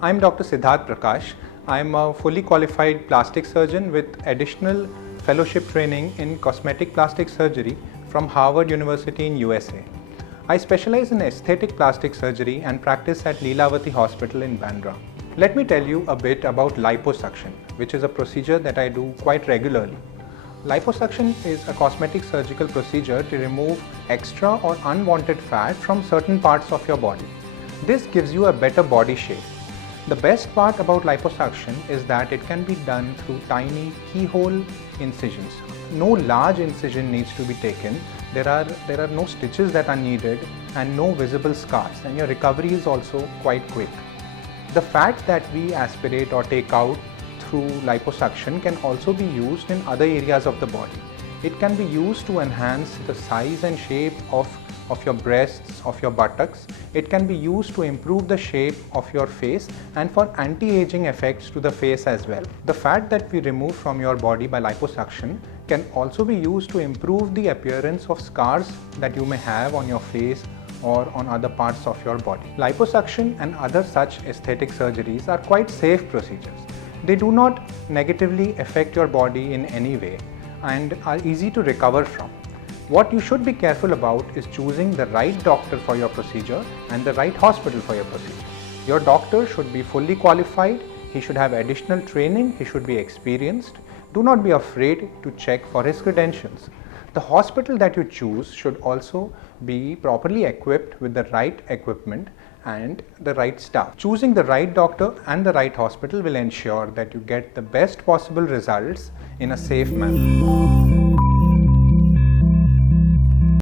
I'm Dr. Siddharth Prakash. I'm a fully qualified plastic surgeon with additional fellowship training in cosmetic plastic surgery from Harvard University in USA. I specialize in aesthetic plastic surgery and practice at Leelavati Hospital in Bandra. Let me tell you a bit about liposuction, which is a procedure that I do quite regularly. Liposuction is a cosmetic surgical procedure to remove extra or unwanted fat from certain parts of your body. This gives you a better body shape. The best part about liposuction is that it can be done through tiny keyhole incisions. No large incision needs to be taken. There are no stitches that are needed and no visible scars, and your recovery is also quite quick. The fat that we aspirate or take out through liposuction can also be used in other areas of the body. It can be used to enhance the size and shape of your breasts, of your buttocks. It can be used to improve the shape of your face and for anti-aging effects to the face as well. The fat that we remove from your body by liposuction can also be used to improve the appearance of scars that you may have on your face or on other parts of your body. Liposuction and other such aesthetic surgeries are quite safe procedures. They do not negatively affect your body in any way and are easy to recover from. What you should be careful about is choosing the right doctor for your procedure and the right hospital for your procedure. Your doctor should be fully qualified, he should have additional training, he should be experienced. Do not be afraid to check for his credentials. The hospital that you choose should also be properly equipped with the right equipment and the right staff. Choosing the right doctor and the right hospital will ensure that you get the best possible results in a safe manner.